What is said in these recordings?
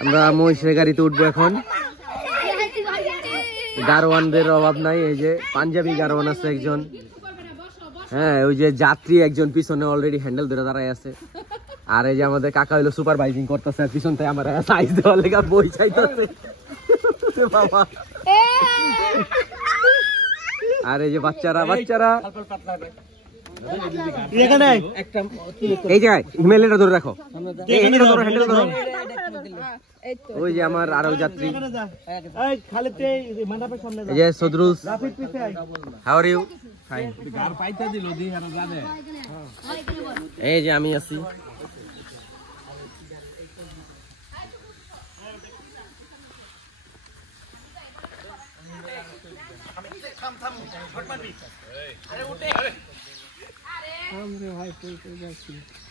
আমরা মহিষের গাড়িতে উঠবো এখন। গারোয়ানদের অভাব নাই, এই যে পাঞ্জাবি গারোয়ান আছে একজন, হ্যাঁ ওই যে যাত্রী একজন পিছনে অলরেডি হ্যান্ডেল ধরে দাঁড়ায় আছে। আর এই যে আমাদের কাকা হইলো সুপারভাইজিং করতেছে, পিছন থেকে আমার সাইজ দেওয়ার লেগে বই চাইতেছে বাবা। আর এই যে বাচ্চারা এই জায়গায় হিমেলটা ধরে রাখো, হ্যান্ডেল ধরো। ওই যে আমার আরো যাত্রী, এই যে সদরুল, হাউ আর ইউ? এই যে আমি আছি।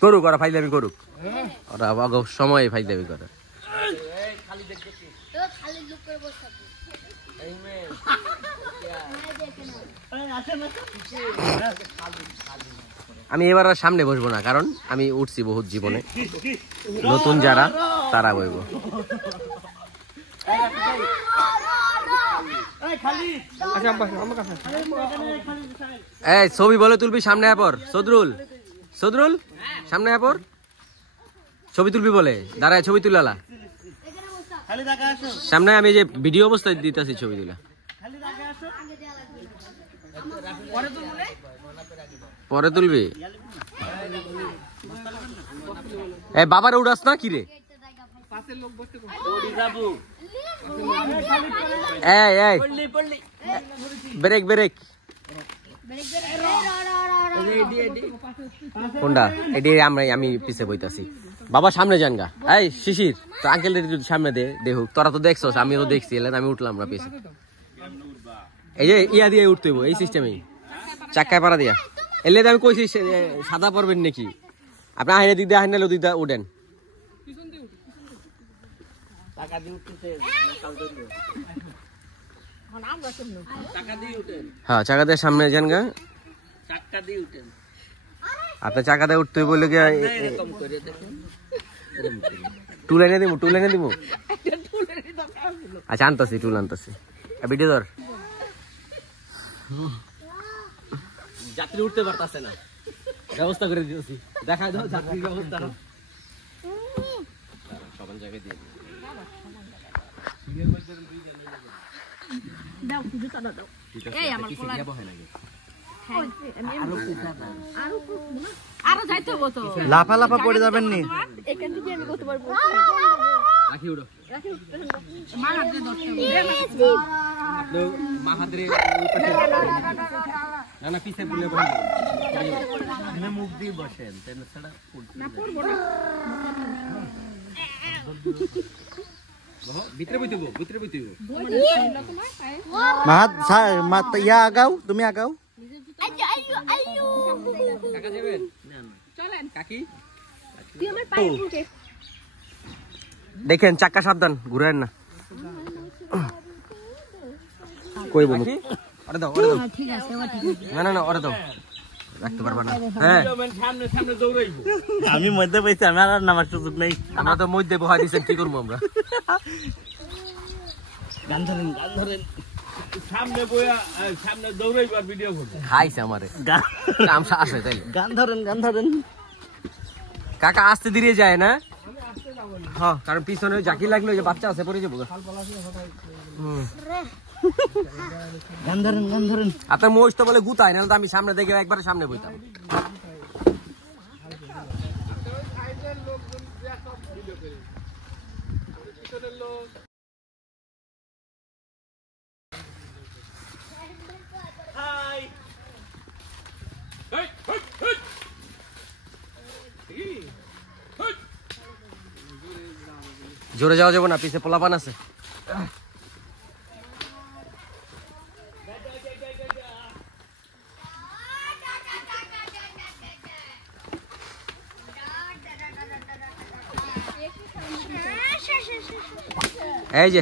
করুক ওরা ফাইলামি করুক, ওরা সময় ফাইলামি করে। আমি এবার আর সামনে বসবো না, কারণ আমি উঠছি বহুত জীবনে, নতুন যারা তারা বইব। এই ছবি বলে তুলবি, সামনে আপর সদরুল সামনে আপর ছবি তুলবি বলে দাঁড়ায়, ছবি তুলালা সামনে। আমি যে ভিডিও অবস্থায় দিতেছি ছবি তুলা, পরে তুলবি। এই বাবার উড়াস না কি রে? এই ব্রেক কোনটা? এটি আমি পিছে বইতাছি। বাবা সামনে যান গা। এই শিশির তো আঙ্কেল সামনে দেখুক, তোরা তো দেখছো, আমি তো দেখছি, আমি উঠলাম না পিছে। এই যে ইয়া দিয়ে উঠতে হইব, এই সিস্টেমেই চাক্কায় পাড়া দিয়া। এলে আমি কইছি সাদা পড়বেন নাকি, আপনি আহিনে দিক দিয়ে আহিনে দিক দিয়ে উঠেন। হ্যাঁ চাকা দিয়ে সামনে যান গা, আপনার চাকা দিয়ে উঠতে বলে গিয়ে টুল এনে দিব। আচ্ছা আনতাছি, টুল আনতাছি। ভিডিও ধর। যাত্রী উঠতে পারতাছে না, ব্যবস্থা করে দিয়েছি, দেখা দাও যাত্রীর ব্যবস্থা। সবার জায়গায় দিয়ে লাফা পড়ে যাবেন নি। মুখ দিয়ে বসেন, ইয়া আগাও, তুমি আগাও। দেখেন চাক্কা সাবধান, ঘুরেন না। কই বলুন, না ওরে দাও, রাখতে পারবা না। হ্যাঁ আমি মধ্যে পাইছি, আমার আর নামার সুযোগ নেই। আমরা তো মধ্যে বহাই দিচ্ছেন, কি করবো আমরা? গান ধরেন সামনে বইয়া, সামনে দৌড়াইবার ভিডিও করব। খাইছে আমারে কাম আসে তাইলে। গান ধরেন কাকা, আস্তে ধীরে যায় না। হ্যাঁ কারণ পিছনে জাকি লাগলো, যে বাচ্চা আছে পড়ে যাবো। গান ধরেন। আপনার মোষ তো বলে গুতায় না, তো আমি সামনে দেখে একবারে সামনে বইতাম। জোরে যাওয়া যাবো না, পিছে পোলাপান আছে। এই যে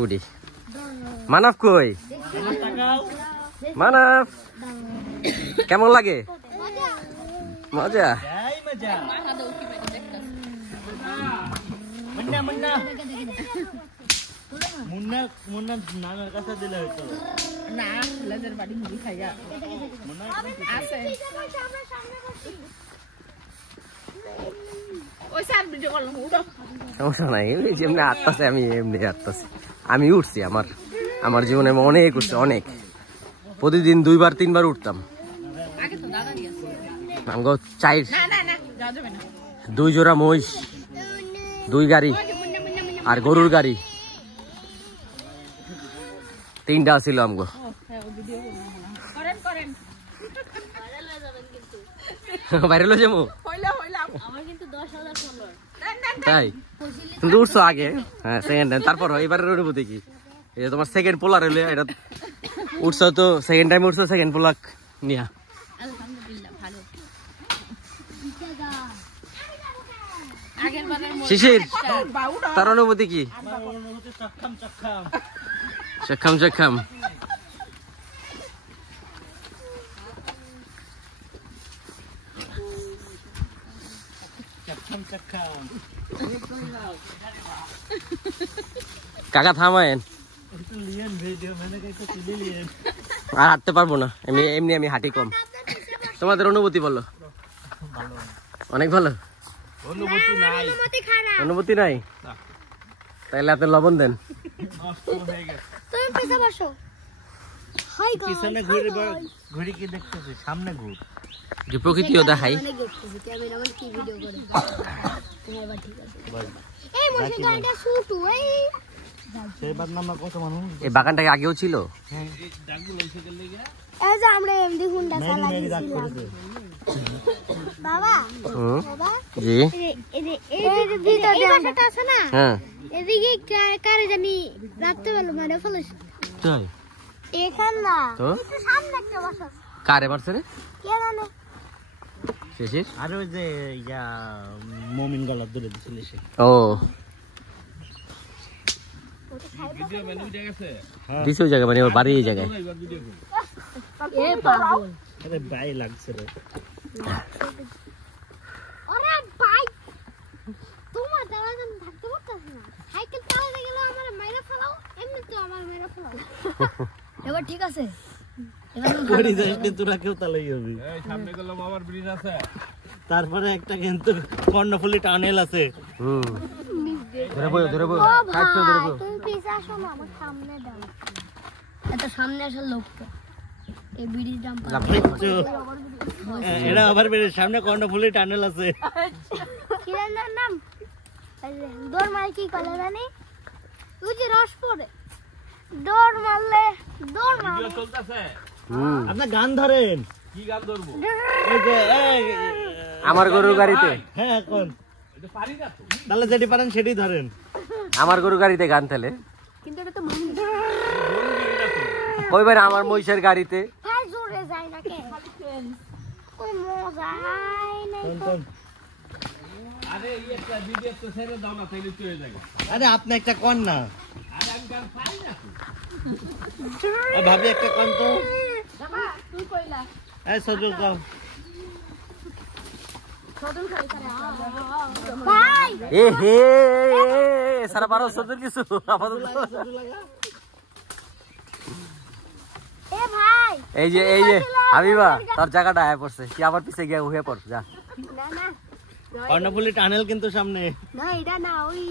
উড়ি মানব কই? মানব কেমন লাগে? মজা। সমস্যা নাই, এমনি আটতাছে, আমি এমনি আটতাছি। আমি উঠছি, আমার জীবনে অনেক উঠছে, অনেক। প্রতিদিন 2-3 বার উঠতাম। আমগো 2 জোড়া মহিষ, 2 গাড়ি আর গরুর গাড়ি 3টা ছিল আমগো। ভাইরাল হয়ে যাবো তাই? তুমি উঠছো আগে, হ্যাঁ সেকেন্ড টাইম। তারপর এবারের অনুভূতি কি? এই যে তোমার সেকেন্ড পোলার হলে এটা উঠছো, তো সেকেন্ড টাইম উঠছো সেকেন্ড পোলাক নিয়া। শিশির, তার অনুভূতি কি? চক্ষম চক্ষম। কাকা থামায়েন, আর হাঁটতে পারবো না, এমনি আমি হাঁটি কম। তোমাদের অনুভূতি বলো। অনেক ভালো। অনুভূতি নাই? তাইলে এত লবণ দেন। যে প্রকৃতিও দেখাই। এই বাগানটাকে আগেও ছিল? কারে মারছে রে? আর ওই যে মমিন গলা ধরে দিছিল সে। ও দিছে ওই জায়গা, মানে ওর বাড়ি এই জায়গায়। আরে ভাই লাগছে রে। আরে ভাই তোমার দাদা আমি থাকতে পারতাছ না। সাইকেল চালাতে গেলে আমার মাইরা ফেলাও, এমনি তো আমার মাইরা ফেলাও। এবার ঠিক আছে। এবার বড়ি যাইতে তোরা কেউ তালাই হবে। এই সামনে গেলাম আবার ব্রিজ আছে। তারপরে একটা কিন্তু কর্ণফুলি টানেল আছে। ধরে বই কাটতে ধরে বই। তুমি পিছে আসো না, আমার সামনে দাও। এটা সামনে আসার লোকটা এই ব্রিজ জাম্প এটা আবার ব্রিজ সামনে কর্ণফুলি টানেল আছে। কি নাম? দৌড় মার কি করে জানি? তুই যে রস পড়ে দৌড় মারলে দৌড় মার। ভিডিও চলতেছে। আপনি গান ধরেন। কি গান ধরবো? এই যে আমার গরুর গাড়িতে। হ্যাঁ কোন? এটা পারি না তো। তাহলে যেটি পারেন সেটি ধরেন। আমার গরুর গাড়িতে গান তাহলে। কিন্তু এটা তো মহিষ। কইবার আমার মহিষের গাড়িতে। ভাই জোরে যায় না কে? কই মজা নাই না। আরে এই একটা ভিডিও তো ছেড়ে দাও না, তাইলে চলে যাবে। আরে আপনি একটা কোন না। আরে আমি গান পাই না তো। আরে ভাবি একটা কোন তো। বাবা তুই কইলা। এই সজল গাও। সজল খাই করে। ভাই এ হে সারা বারো সজল কিছু আপাতত এ ভাই এই যে হাবিবা তোর জায়গাটা আয় পড়ছে, কি আবার পিছে গিয়া হয়ে পড় যা। না না কর্ণফুলি টানেল কিন্তু সামনে না, এটা না ওই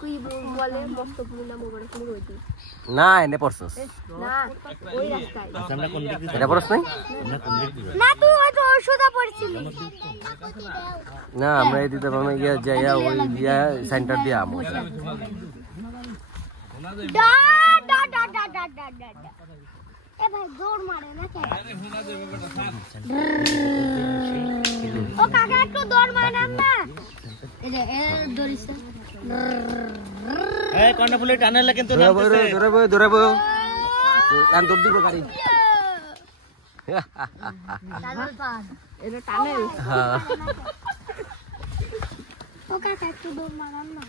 কই বলে মস্তপুর না মোবাইল কোন হইতো না, এনে পড়ছস না ওই রাস্তায়। আচ্ছা আমরা কোন দিকে এটা পড়ছ নাই? আমরা কোন দিকে না, তুই ওই তো সোজা পড়ছিলি না। আমরা এই দিতে পামে গিয়া যাইয়া ওই দিয়া সেন্টার দিয়া আমো ডা ডা ডা ডা ডা ডা ডা। এ ভাই দৌড় মারে না কে? আরে হুনা দেবে বেটা সাথ। ও কাকা একটু দৌড় মারেন না। এই যে এ দৌড়িছে। এই কর্ণফুলি টানেলে কিন্তু নামতেছে। ধরে বই গান দৌড় দিব গাড়ি। টানেল পার। এটা টানেল। হ্যাঁ ও কাকা একটু দৌড় মারেন না।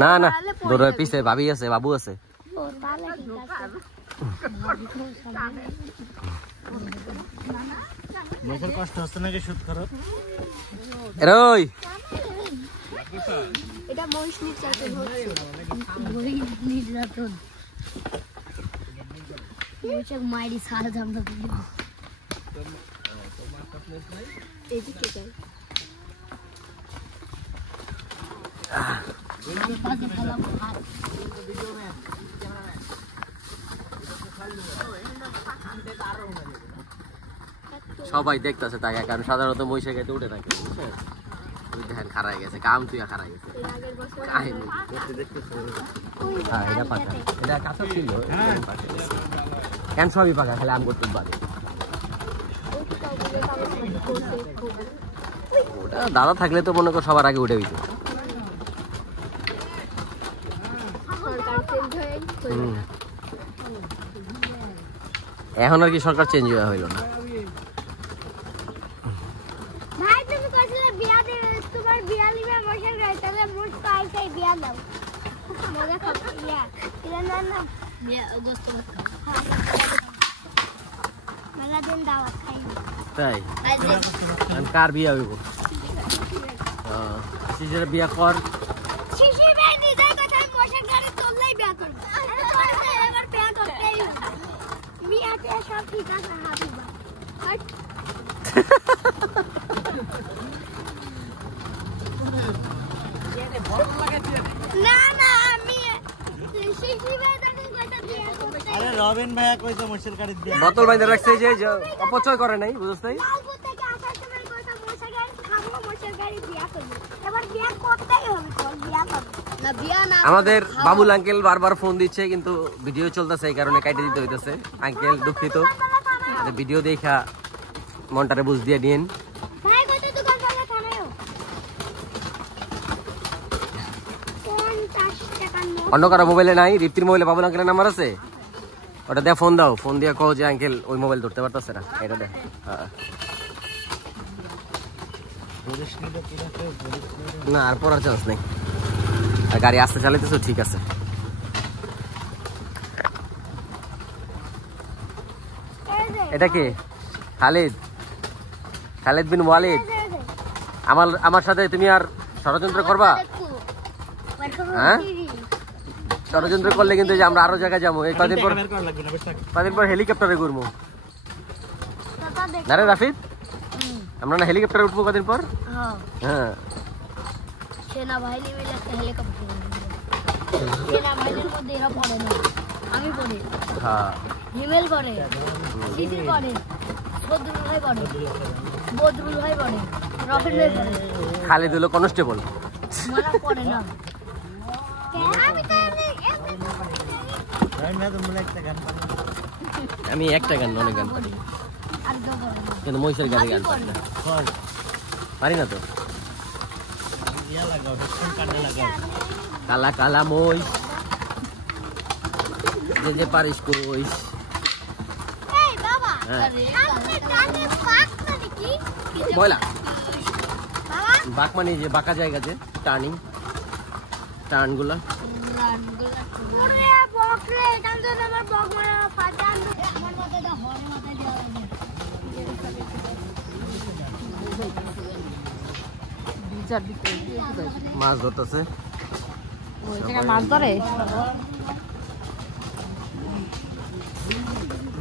না না দৌড়ের পিছে ভাবি আছে, বাবু আছে। ও তাহলে ঠিক আছে। মশার কষ্ট হচ্ছে নাকি শুট করো এরই এটা মহিষ নির্যাতন হচ্ছে মহিষের মায়েরই সারা আমরা এদিকে যাই সবাই দেখতেছে তাকে, কারণ সাধারণত মহিষের গাইতে উঠে থাকে, বুঝছেন? ওই দেখেন খারাই গেছে, কাম তুই খারাই গেছে কাহিনী। হ্যাঁ এটা পাকা, এটা কাঁচা ছিল, কেন সবই পাকা, খালি আম করতে পারে। ওটা দাদা থাকলে তো মনে কর সবার আগে উঠে দিত। এখন আর কি সরকার চেঞ্জ হওয়া হইল না। ভাই তুমি কইছিলে বিয়া দিবে, তোমার বিয়া নিবে মশার গায়ে, তাহলে মোট পাই চাই বিয়া দাও। মজা খাবো বিয়া, এটা না না বিয়া গোস্ত ভাত খাও। মেলা দিন দাওয়াত খাই। তাই আমি কার বিয়া হইব? শিশির বিয়া কর। শিশি ভাই নিজের কথা মশার গায়ে তোললাই বিয়া করব। এবার বিয়া করতেই হবে। বিয়াতে সব ঠিক আছে হাবিবা। না না আমি শিশি ভাই তখন কইতা বিয়া করতে। আরে রবিন ভাইয়া কইছে মশার গাড়ি দিয়ে বোতল বাইন্ধে রাখছে, যে অপচয় করে নাই, বুঝছ নাই? লালপুর থেকে আসার সময় কইতা মশার গায়ে খাবো, মশার গায়ে বিয়া করব। এবার বিয়া করতেই হবে, চল বিয়া করব। না বিয়া না আমাদের বাবুল আঙ্কেল বারবার ফোন দিচ্ছে, কিন্তু ভিডিও চলতেছে, এই কারণে কাইটে দিতে হইতেছে। আঙ্কেল দুঃখিত, ভিডিও দেখা মনটারে বুঝ দিয়ে নিন। ভাই কত দোকান বলে থানায়ও 50 টাকা নোট। অন্য কারো মোবাইলে নাই, রিপ্তির মোবাইলে বাবুল আঙ্কেলের নাম্বার আছে, ওটা দিয়ে ফোন দাও, ফোন দিয়ে কও যে আঙ্কেল ওই মোবাইল ধরতে পারতেছে না, এটা দে। না আর পড়ার চান্স নেই, আর গাড়ি আস্তে চালাইতেছো, ঠিক আছে। এই যে এটা কি? খালিদ, খালিদ বিন ওয়ালিদ। আমার সাথে তুমি আর ষড়যন্ত্র করবা? হ্যাঁ? ষড়যন্ত্র করলে কিন্তু যে আমরা আরো জায়গায় যাবো, এই কদিন পর হেলিকপ্টারে ঘুরবো। না রে রাফিদ, আমরা না হেলিকপ্টারে উঠবো কদিন পর। হ্যাঁ সেনাবাহিনী মিলে একটা হেলিকপ্টার, সেনাবাহিনীর মধ্যে এরা পড়ে না, আমি পড়ি, হ্যাঁ হিমেল পড়ে, শিশির পড়ে, বদরুল ভাই পড়ে, বদরুল ভাই পড়ে, রফিক ভাই পড়ে, খালিদ হলো কনস্টেবল। মারা পড়ে না। আমি তো আমি একটা গান অনেক গান পারি, আর কেউ পড়ে না। কিন্তু মহিষের গানে গান পারি না, পারি না তো। কালা কালা মহিষ, যে পারিস কইস। এই বাবা, হ্যাঁ। আপনি ডানে পাক মানে কি? বয়লা বাবা বাঁক মানে যে বাঁকা জায়গা, যে টার্নিং, টার্ন গুলা। ওরে বকলে, এখান থেকে আমার বক মারা ফাটা আনবে। আমার মাথায় দা হরে মাথায় দেওয়া হবে। মাছ ধরতেছে, মাছ ধরে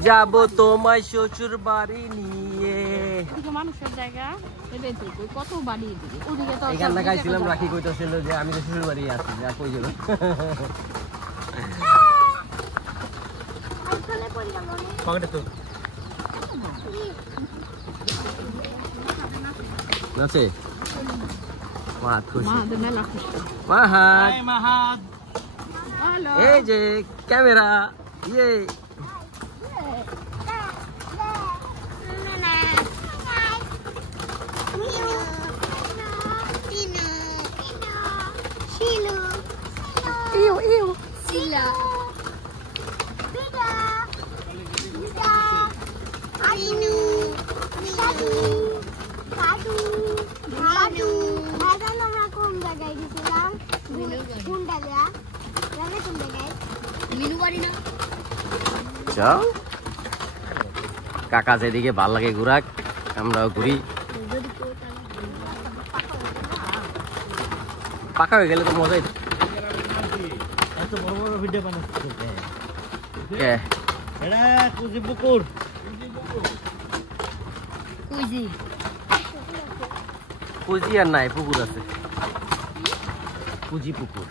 যাবো তোমায় শ্বশুর বাড়ি নিয়ে। মানুষের জায়গা কত বাড়িয়ে দিবে, ওদিকে তো এই গানটা গাইছিলাম, রাখি কইতেছিল যে আমি তো শ্বশুর বাড়ি আছি, যা কই যাবে। আইফোনে পড়ি গেল রে। পকেটে তো আছে মাত খুশি, মাহাদের মেলা খুশি। মাহাত, মাহাত হ্যালো এই যে ক্যামেরা, ইয়ে ইউ ইউ সিলা বিদা বিদা আইনু সাদু সাদু সাদু এখন আমরা কোন জায়গায় গেছিলাম? কোন জায়গা? জানে কোন জায়গায়? মিনু বাড়ি না? চল কাকা যেদিকে ভাল লাগে ঘুরাক আমরাও ঘুরি পাকা হয়ে গেলে তো মজাই এত বড় বড় ভিডিও বানাচ্ছে কে এটা কুজি পুকুর কুইজি পুজি আর নাই পুকুর আছে পুজি পুকুর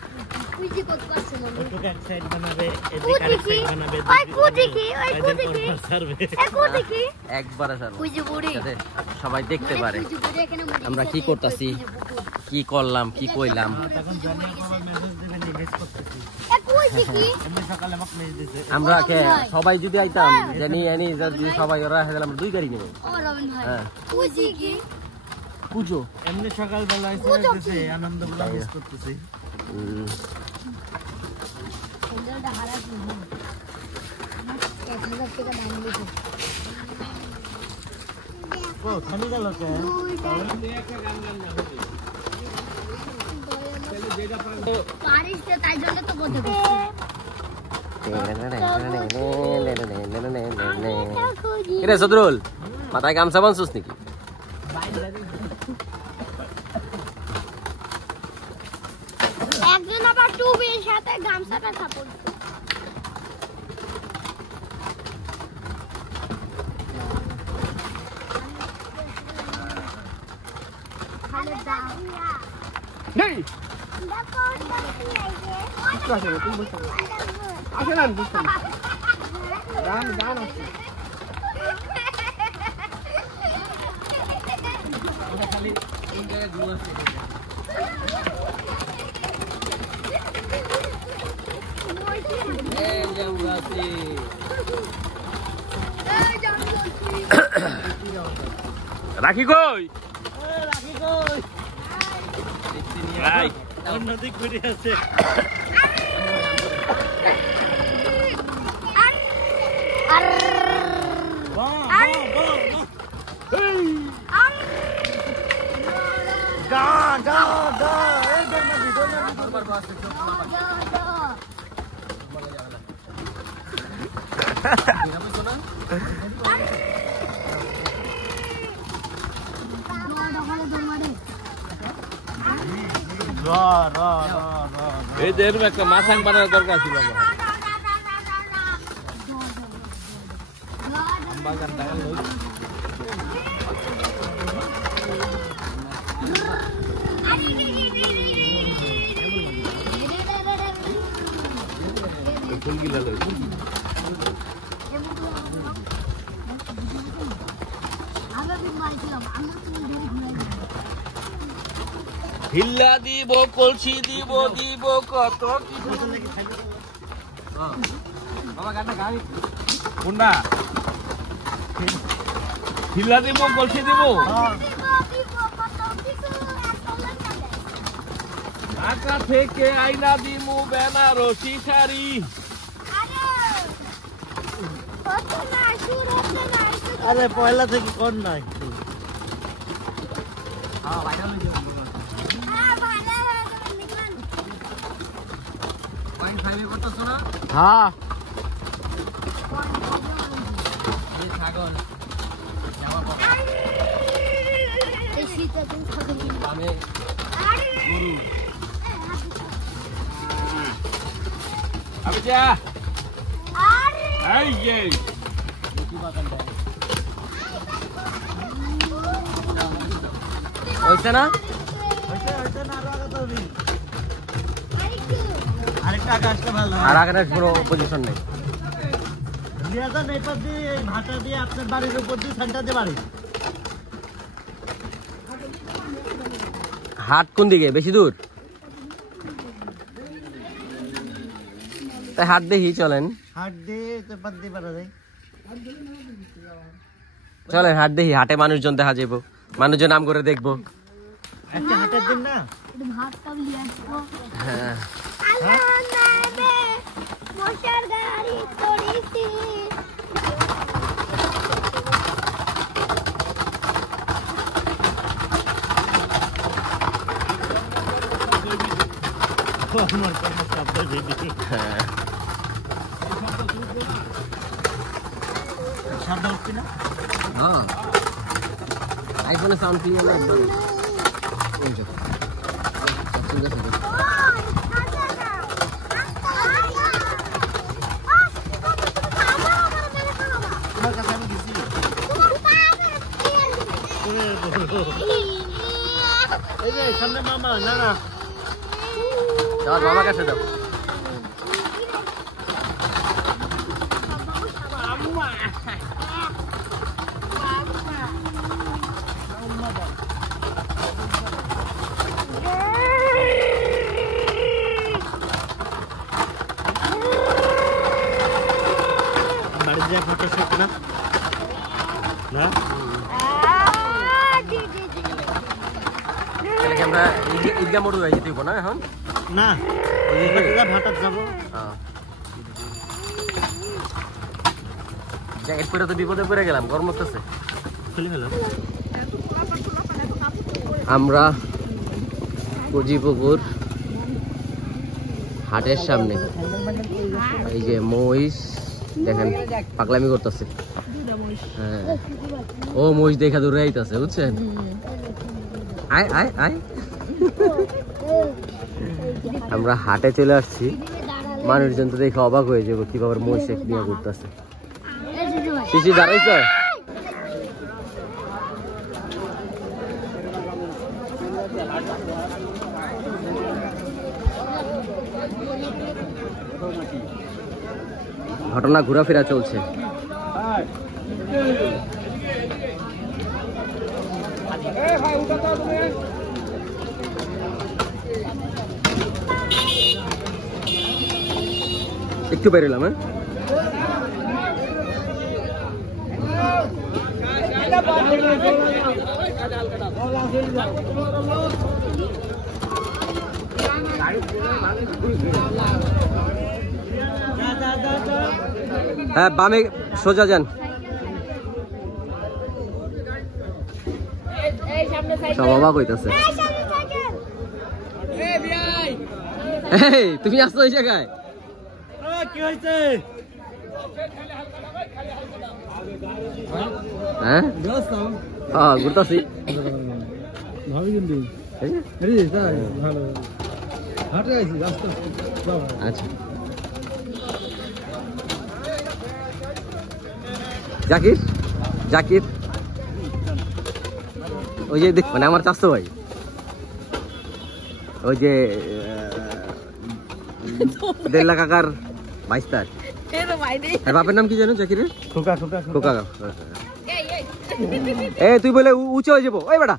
কুইজি কত করছে মনে ওটুকু এক সাইড বানাবে কুজি এদিকে আরেক কি সাইড বানাবে ওই কুজি কি ওই কুজি কি সার্ভে এ কুজি কি একবার স্যার কুইজি বুড়ি যাতে সবাই দেখতে পারে কুইজি বুড়ি এখানে আমরা কি করতাছি কি করলাম কি কইলাম তখন জানিয়া বাবা মেসেজ দিবেন মিস করতেছি এ কুইজি কি এমনি সকালে আমাকে মেসেজ দিছে আমরা কে সবাই যদি আইতাম জানি জানি যদি সবাই ওরা হেলাম আমরা 2 গাড়ি নেব ও রবিন ভাই হ্যাঁ কুইজি কি পুজো এমনি সকাল বেলা এসে দিছে আনন্দ গুলো মিস করতেছি সুন্দরটা হারা কি 1000 টাকা দাম দিছে ও থামি গেল কে পারিস তাই জন্য তো বলতে কিরে সদরুল মাথায় গামছা বানছুস নাকি একজন আবার টুবির সাথে গামছাটা কাপড় ভালো দাও নেই দেখো আসে না তুমি বসো আসে না বুঝছো গান গান আছে খালি এই জায়গায় জুম আছে এই জায়গা আছে রাখি কই রাখি কই ভাই অন্যদিক ঘুরে আছে এই যে এরকম একটা মাছাং বানানোর দরকার ছিল আমার বাগান টাগান লই ফুলগিলা লই হিল্লা দিব কলসি দিব দিব কত কিছু বাবা গানটা গাই কোনটা হিল্লা দিব কলসি দিব ঢাকা থেকে আইনা দিমু বেনারসি শাড়ি আরে পয়লা থেকে কোন নাই হ্যাঁ আমি যা এই যে হইছে না আরেকটা আগে আসলে ভালো আর আগের পুরো পজিশন নেই লিয়াজান এই পথ দিয়ে এই ভাটা দিয়ে আপনার বাড়ির উপর দিয়ে সেন্টার দিয়ে বাড়ি হাট কোন দিকে বেশি দূর তাই হাট দেখি চলেন হাট দিয়ে তো বাদ দিয়ে পারা যায় চলেন হাট দেখি হাটে মানুষজন দেখা যাবো মানুষজন নাম করে দেখবো একটা হাটের দিন না ভাত কাপ নিয়ে আসবো হ্যাঁ মশার গাড়ি করেছি আমার কোনো শব্দ দিদি শব্দ হচ্ছে না? হ্যাঁ আইফোনে সাউন্ড ক্লিয়ার না একদম তোমার কাছে আমি দিছি। এই যে সামনে মামা, না না যাও মামা কাছে দাও। বাড়ি যা ফটো শুট না না তাহলে কি আমরা ঈদগাহ মোড় হয়ে যেতে হইব না এখন? না ভাটার যাবো। জ্যাকেট পরে তো বিপদে পড়ে গেলাম, গরম লাগতেছে। খুলে গেল। আমরা কুজিপুকুর হাটের সামনে, এই যে মহিষ দেখেন পাগলামি করতেছে। হ্যাঁ ও মহিষ দেখা দূরে আইতাছে বুঝছেন। আয় আয় আয় আমরা হাটে চলে আসছি। মানুষজন তো দেখে অবাক হয়ে যাবো কিভাবে মহিষ নিয়ে ঘুরতেছে। শিশি দাঁড়াইছ? ঘটনা ঘোরাফেরা চলছে। একটু বেরোলাম। হ্যাঁ হ্যাঁ বামে সোজা যান। সব অবাক হইতাছে। তুমি আসছো ওই জায়গায়? কি হয়েছে? হ্যাঁ ঘুরতাছি। আচ্ছা জাকির জাকির ওই যে দেখ মানে আমার চাষতো ভাই, ওই যে 1.5 লাখ কাকার ভাইস্তার। বাপের নাম কি জানো জাকিরের? খোকা খোকা খোকা। এ তুই বলে উঁচু হয়ে যাবো, ওই বেটা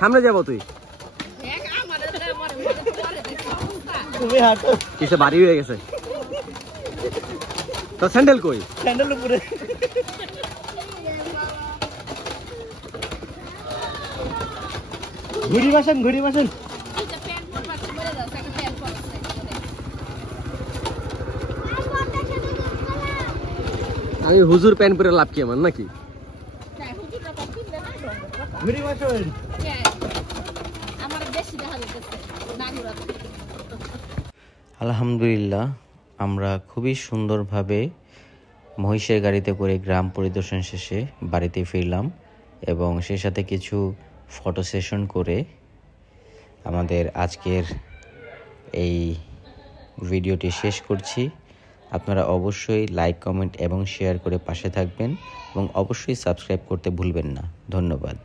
সামনে যাবো তুই। তুমি হাঁটো। কিসে বাড়ি হয়ে গেছে তো স্যান্ডেল কই? স্যান্ডেল উপরে। ঘুরি বাসেন ঘুরি বাসেন। আমি হুজুর প্যান্ট পরে লাভ কি আমার নাকি? ঘুরি বাসেন। আলহামদুলিল্লাহ আমরা খুবই সুন্দরভাবে মহিষের গাড়িতে করে গ্রাম পরিদর্শন শেষে বাড়িতে ফিরলাম এবং সেই সাথে কিছু ফটো সেশন করে আমাদের আজকের এই ভিডিওটি শেষ করছি। আপনারা অবশ্যই লাইক, কমেন্ট এবং শেয়ার করে পাশে থাকবেন এবং অবশ্যই সাবস্ক্রাইব করতে ভুলবেন না। ধন্যবাদ।